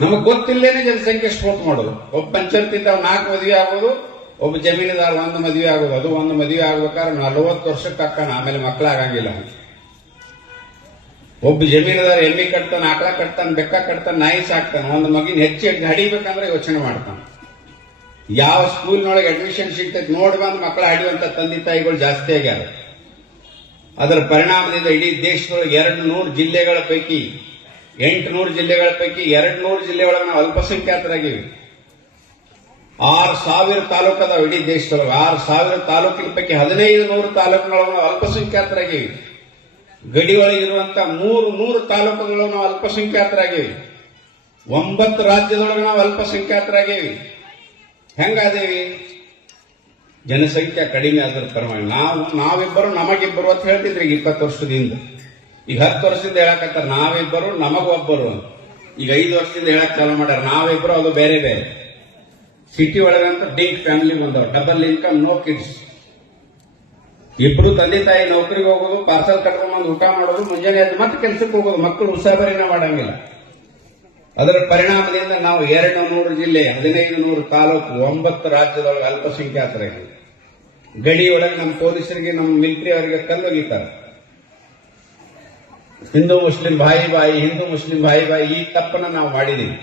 ನಮಗ್ ಗೊತ್ತಿಲ್ಲೇನೆ ಜನಸಂಖ್ಯೆ ಸ್ಫೋಟ ಮಾಡೋದು. ಒಬ್ಬ ಪಂಚಾಯತ್ 4 ಮದುವೆ ಆಗೋದು, ಒಬ್ಬ ಜಮೀನುದಾರ 1 ಮದುವೆ ಆಗೋದು. ಅದು 1 ಮದುವೆ ಆಗ್ಬೇಕಾದ್ರೆ 40 ವರ್ಷಕ್ಕೆ ಅಕ್ಕನ, ಆಮೇಲೆ ಮಕ್ಕಳಾಗಂಗಿಲ್ಲ. ಒಬ್ಬ ಜಮೀನುದಾರ ಎಮ್ಮಿ ಕಟ್ತಾನೆ, ಆಕಳ ಕಟ್ತಾನೆ, ಬೆಕ್ಕ ಕಟ್ತಾನೆ, ನಾಯಿ ಸಾಕ್ತಾನೆ. ಒಂದು ಮಗಿನ ಹೆಚ್ಚು ಹಡಿಬೇಕಂದ್ರೆ ಯೋಚನೆ ಮಾಡ್ತಾನೆ. ಯಾವ ಸ್ಕೂಲ್ನೊಳಗೆ ಅಡ್ಮಿಷನ್ ಸಿಗ್ತೈತೆ ನೋಡಿ ಬಂದು ಮಕ್ಕಳ ಹಡಿಯುವಂತ ತಂದೆ ತಾಯಿಗಳು ಜಾಸ್ತಿ ಆಗ್ಯಾರ. ಅದರ ಪರಿಣಾಮದಿಂದ ಇಡೀ ದೇಶದೊಳಗೆ 200 ಜಿಲ್ಲೆಗಳ ಪೈಕಿ 800 ಜಿಲ್ಲೆಗಳ ಪೈಕಿ 200 ಜಿಲ್ಲೆಯೊಳಗೆ ನಾವು ಅಲ್ಪಸಂಖ್ಯಾತರಾಗಿವಿ. 6000 ತಾಲೂಕು ಅದಾವ ಇಡೀ ದೇಶದೊಳಗೆ. 6000 ತಾಲೂಕಿನ ಪೈಕಿ 1500 ತಾಲೂಕಿನೊಳಗೆ ನಾವು ಅಲ್ಪಸಂಖ್ಯಾತರಾಗಿವಿ. ಗಡಿ ಒಳಗಿರುವಂತ 300 ತಾಲೂಕುಗಳು ನಾವು ಅಲ್ಪಸಂಖ್ಯಾತರಾಗಿವಿ. 9 ರಾಜ್ಯದೊಳಗೆ ನಾವು ಅಲ್ಪಸಂಖ್ಯಾತರಾಗಿವಿ. ಹೆಂಗಾದೇವಿ? ಜನಸಂಖ್ಯೆ ಕಡಿಮೆ ಆದ್ರ ಪರವಾಗಿ ನಾವಿಬ್ಬರು ನಮಗಿಬ್ಬರು ಅಂತ ಹೇಳ್ತಿದ್ರಿ ಈಗ 20 ವರ್ಷದಿಂದ. ಈಗ 10 ವರ್ಷದಿಂದ ಹೇಳಕತ್ತಾರ ನಾವಿಬ್ಬರು ನಮಗೊಬ್ಬರು ಅಂತ. ಈಗ 5 ವರ್ಷದಿಂದ ಹೇಳಕ್ ಚಾಲು ಮಾಡ್ಯಾರ ನಾವಿಬ್ಬರು, ಅದು ಬೇರೆ ಬೇರೆ. ಸಿಟಿ ಒಳಗಂತ ಡಿಂಕ್ ಫ್ಯಾಮಿಲಿ ಬಂದವ, ಡಬಲ್ ಇನ್ಕಮ್, ನೋ ಕಿಡ್ಸ್. ಇಬ್ರು ತಂದೆ ತಾಯಿ ನೌಕರಿಗೆ ಹೋಗೋದು, ಪಾರ್ಸಲ್ ಕಟ್ಕೊಂಡ್ಬಂದು ಊಟ ಮಾಡೋದು, ಮುಂಜಾನೆ ಎದ್ದು ಮತ್ತೆ ಕೆಲಸಕ್ಕೆ ಹೋಗೋದು. ಮಕ್ಕಳು ಉಸಾಬರಿನ ಮಾಡಂಗಿಲ್ಲ. ಅದರ ಪರಿಣಾಮದಿಂದ ನಾವು 200 ಜಿಲ್ಲೆ, 1500 ತಾಲೂಕು, 9 ರಾಜ್ಯದೊಳಗೆ ಅಲ್ಪಸಂಖ್ಯಾತರಾಗಿ ಗಡಿ ಒಳಗೆ ನಮ್ಮ ಪೊಲೀಸರಿಗೆ, ನಮ್ಮ ಮಿಲಿಟರಿ ಅವರಿಗೆ ಕಲ್ಲೊಗಿತಾರೆ. ಹಿಂದೂ ಮುಸ್ಲಿಂ ಭಾಯಿ ಭಾಯಿ, ಹಿಂದೂ ಮುಸ್ಲಿಂ ಭಾಯಿ ಭಾಯಿ, ಈ ತಪ್ಪನ್ನ ನಾವು ಮಾಡಿದೀವಿ.